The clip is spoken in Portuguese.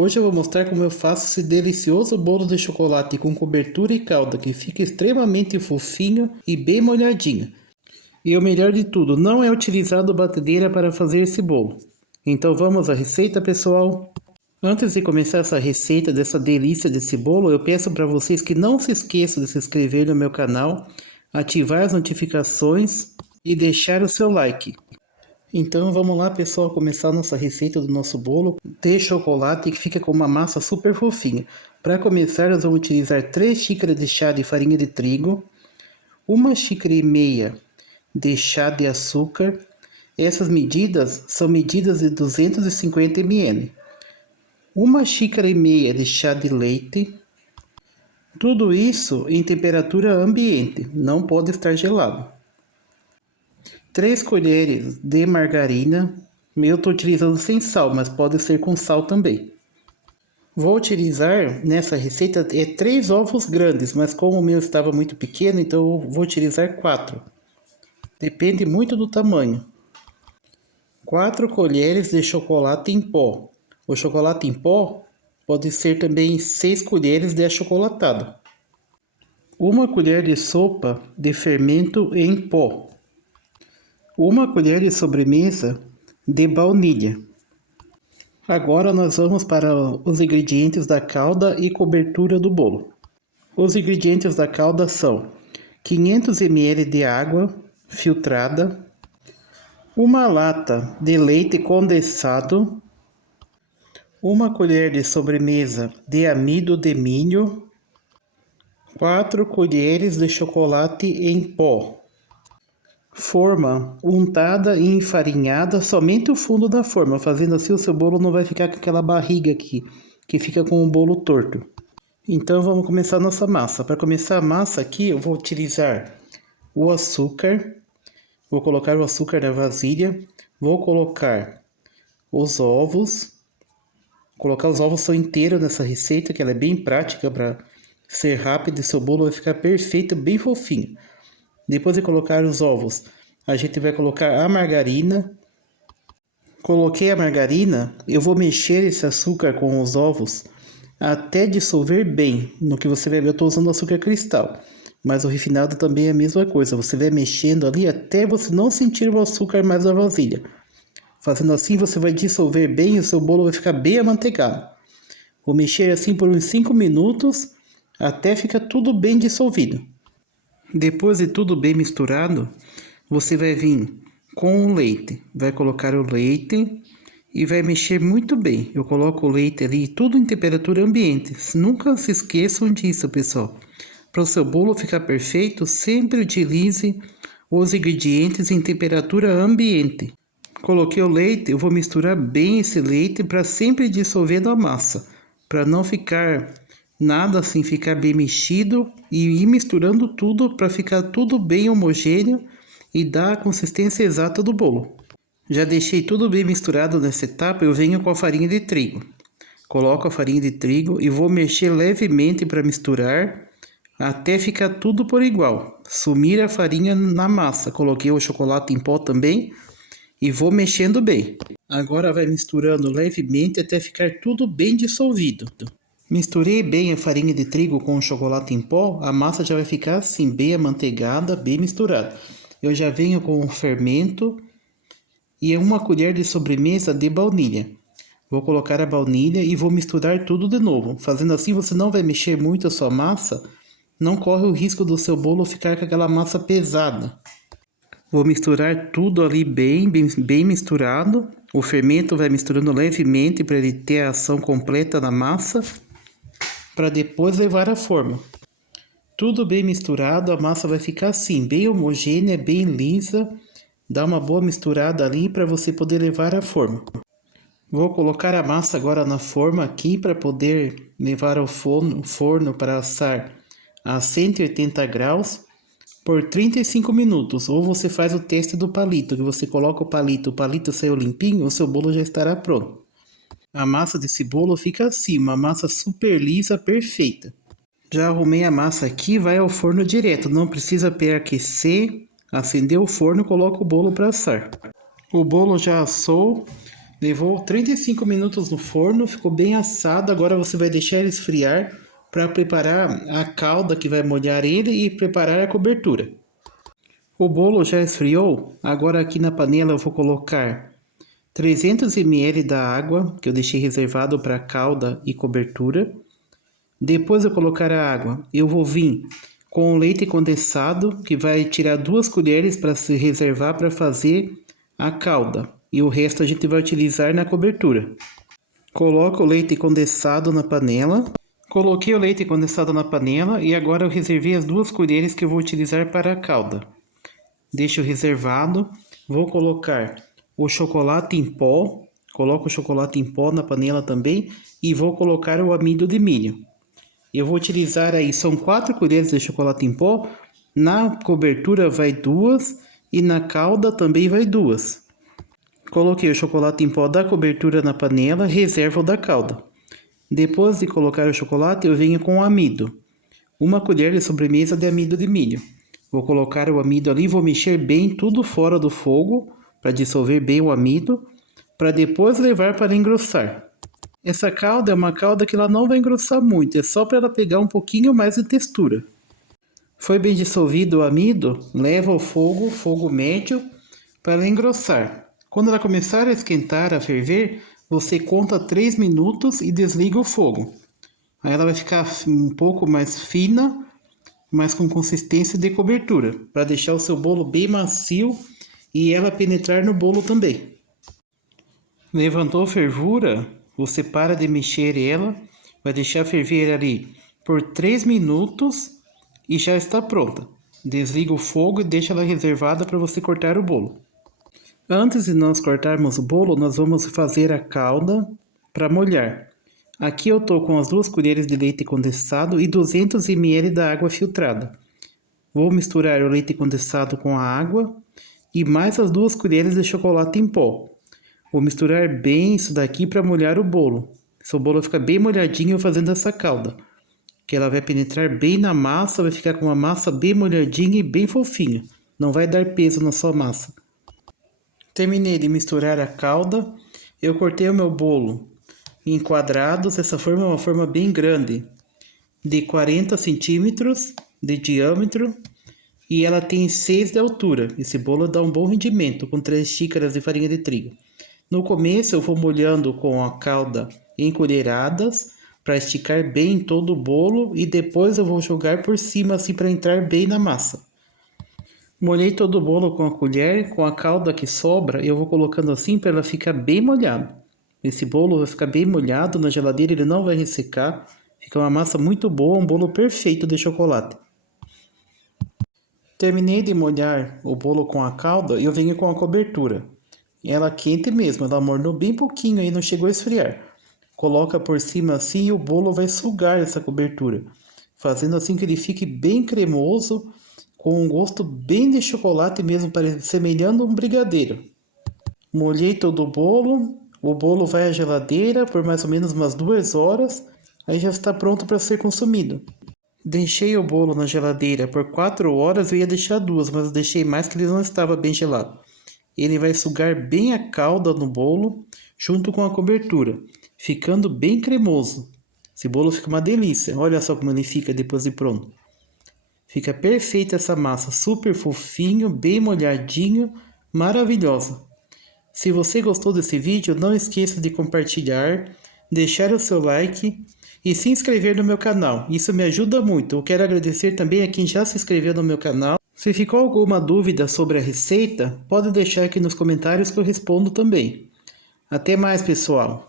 Hoje eu vou mostrar como eu faço esse delicioso bolo de chocolate com cobertura e calda que fica extremamente fofinho e bem molhadinho. E o melhor de tudo, não é utilizado batedeira para fazer esse bolo. Então vamos à receita, pessoal? Antes de começar essa receita dessa delícia desse bolo, eu peço para vocês que não se esqueçam de se inscrever no meu canal, ativar as notificações e deixar o seu like. Então vamos lá, pessoal, começar nossa receita do nosso bolo de chocolate que fica com uma massa super fofinha. Para começar, nós vamos utilizar 3 xícaras de chá de farinha de trigo, 1,5 xícara de chá de açúcar. Essas medidas são medidas de 250 ml. 1,5 xícara de chá de leite. Tudo isso em temperatura ambiente, não pode estar gelado. 3 colheres de margarina. Eu estou utilizando sem sal, mas pode ser com sal também. Vou utilizar nessa receita 3 ovos grandes, mas como o meu estava muito pequeno, então eu vou utilizar 4. Depende muito do tamanho. 4 colheres de chocolate em pó. O chocolate em pó pode ser também 6 colheres de achocolatado. 1 colher de sopa de fermento em pó. 1 colher de sobremesa de baunilha. Agora nós vamos para os ingredientes da calda e cobertura do bolo. Os ingredientes da calda são 500 ml de água filtrada, 1 lata de leite condensado, 1 colher de sobremesa de amido de milho, 4 colheres de chocolate em pó. Forma untada e enfarinhada, somente o fundo da forma, fazendo assim o seu bolo não vai ficar com aquela barriga aqui, que fica com o bolo torto. Então vamos começar a nossa massa. Para começar a massa aqui eu vou utilizar o açúcar, vou colocar o açúcar na vasilha, vou colocar os ovos, colocar os ovos são inteiros nessa receita, que ela é bem prática para ser rápido e seu bolo vai ficar perfeito, bem fofinho. Depois de colocar os ovos, a gente vai colocar a margarina. Coloquei a margarina, eu vou mexer esse açúcar com os ovos até dissolver bem. No que você vai ver, eu estou usando açúcar cristal, mas o refinado também é a mesma coisa. Você vai mexendo ali até você não sentir o açúcar mais na vasilha. Fazendo assim, você vai dissolver bem e o seu bolo vai ficar bem amanteigado. Vou mexer assim por uns 5 minutos até ficar tudo bem dissolvido. Depois de tudo bem misturado, você vai vir com o leite. Vai colocar o leite e vai mexer muito bem. Eu coloco o leite ali, tudo em temperatura ambiente. Nunca se esqueçam disso, pessoal. Para o seu bolo ficar perfeito, sempre utilize os ingredientes em temperatura ambiente. Coloquei o leite, eu vou misturar bem esse leite para sempre dissolver na massa. Para não ficar nada assim, ficar bem mexido e ir misturando tudo para ficar tudo bem homogêneo e dar a consistência exata do bolo. Já deixei tudo bem misturado nessa etapa, eu venho com a farinha de trigo. Coloco a farinha de trigo e vou mexer levemente para misturar até ficar tudo por igual. Sumir a farinha na massa. Coloquei o chocolate em pó também e vou mexendo bem. Agora vai misturando levemente até ficar tudo bem dissolvido. Misturei bem a farinha de trigo com o chocolate em pó, a massa já vai ficar assim, bem amanteigada, bem misturada. Eu já venho com o fermento e 1 colher de sobremesa de baunilha. Vou colocar a baunilha e vou misturar tudo de novo. Fazendo assim você não vai mexer muito a sua massa, não corre o risco do seu bolo ficar com aquela massa pesada. Vou misturar tudo ali bem misturado. O fermento vai misturando levemente para ele ter a ação completa na massa, para depois levar à forma. Tudo bem misturado, a massa vai ficar assim, bem homogênea, bem lisa. Dá uma boa misturada ali para você poder levar à forma. Vou colocar a massa agora na forma aqui para poder levar ao forno para assar a 180 graus por 35 minutos. Ou você faz o teste do palito, que você coloca o palito saiu limpinho, o seu bolo já estará pronto. A massa desse bolo fica assim, uma massa super lisa, perfeita. Já arrumei a massa aqui, vai ao forno direto, não precisa pré-aquecer. Acendeu o forno, coloca o bolo para assar. O bolo já assou, Levou 35 minutos no forno, ficou bem assado. Agora você vai deixar ele esfriar para preparar a calda que vai molhar ele e preparar a cobertura. O bolo já esfriou, agora aqui na panela eu vou colocar 300 ml da água que eu deixei reservado para calda e cobertura. Depois de eu colocar a água, eu vou vir com o leite condensado, que vai tirar 2 colheres para se reservar para fazer a calda. E o resto a gente vai utilizar na cobertura. Coloco o leite condensado na panela. Coloquei o leite condensado na panela e agora eu reservei as 2 colheres que eu vou utilizar para a calda. Deixo reservado. Vou colocar o chocolate em pó. Coloco o chocolate em pó na panela também. E vou colocar o amido de milho. Eu vou utilizar aí, são 4 colheres de chocolate em pó. Na cobertura vai 2 e na calda também vai 2. Coloquei o chocolate em pó da cobertura na panela, reservo da calda. Depois de colocar o chocolate, eu venho com o amido. 1 colher de sobremesa de amido de milho. Vou colocar o amido ali, vou mexer bem tudo fora do fogo, para dissolver bem o amido, para depois levar para engrossar. Essa calda é uma calda que ela não vai engrossar muito, é só para ela pegar um pouquinho mais de textura. Foi bem dissolvido o amido, leva ao fogo, fogo médio, para ela engrossar. Quando ela começar a esquentar, a ferver, você conta 3 minutos e desliga o fogo. Aí ela vai ficar um pouco mais fina, mas com consistência de cobertura, para deixar o seu bolo bem macio e ela penetrar no bolo também. Levantou fervura, você para de mexer ela, vai deixar ferver ali por 3 minutos e já está pronta. Desliga o fogo e deixa ela reservada para você cortar o bolo. Antes de nós cortarmos o bolo, nós vamos fazer a calda para molhar. Aqui eu estou com as 2 colheres de leite condensado e 200 ml da água filtrada. Vou misturar o leite condensado com a água e mais as 2 colheres de chocolate em pó. Vou misturar bem isso daqui para molhar o bolo. Seu bolo fica bem molhadinho fazendo essa calda. Que ela vai penetrar bem na massa, vai ficar com uma massa bem molhadinha e bem fofinha. Não vai dar peso na sua massa. Terminei de misturar a calda. Eu cortei o meu bolo em quadrados. Essa forma é uma forma bem grande, de 40 centímetros de diâmetro. E ela tem 6 de altura. Esse bolo dá um bom rendimento com 3 xícaras de farinha de trigo. No começo eu vou molhando com a calda em colheradas para esticar bem todo o bolo e depois eu vou jogar por cima assim para entrar bem na massa. Molhei todo o bolo com a colher, com a calda que sobra eu vou colocando assim para ela ficar bem molhada. Esse bolo vai ficar bem molhado na geladeira, ele não vai ressecar, fica uma massa muito boa, um bolo perfeito de chocolate. Terminei de molhar o bolo com a calda e eu venho com a cobertura. Ela quente mesmo, ela mornou bem pouquinho e não chegou a esfriar. Coloca por cima assim e o bolo vai sugar essa cobertura, fazendo assim que ele fique bem cremoso, com um gosto bem de chocolate mesmo, semelhando um brigadeiro. Molhei todo o bolo vai à geladeira por mais ou menos umas 2 horas, aí já está pronto para ser consumido. Deixei o bolo na geladeira por 4 horas, eu ia deixar 2, mas eu deixei mais que ele não estava bem gelado. Ele vai sugar bem a calda no bolo, junto com a cobertura, ficando bem cremoso. Esse bolo fica uma delícia, olha só como ele fica depois de pronto. Fica perfeita essa massa, super fofinho, bem molhadinho, maravilhosa. Se você gostou desse vídeo, não esqueça de compartilhar, deixar o seu like e se inscrever no meu canal. Isso me ajuda muito. Eu quero agradecer também a quem já se inscreveu no meu canal. Se ficou alguma dúvida sobre a receita, pode deixar aqui nos comentários que eu respondo também. Até mais, pessoal!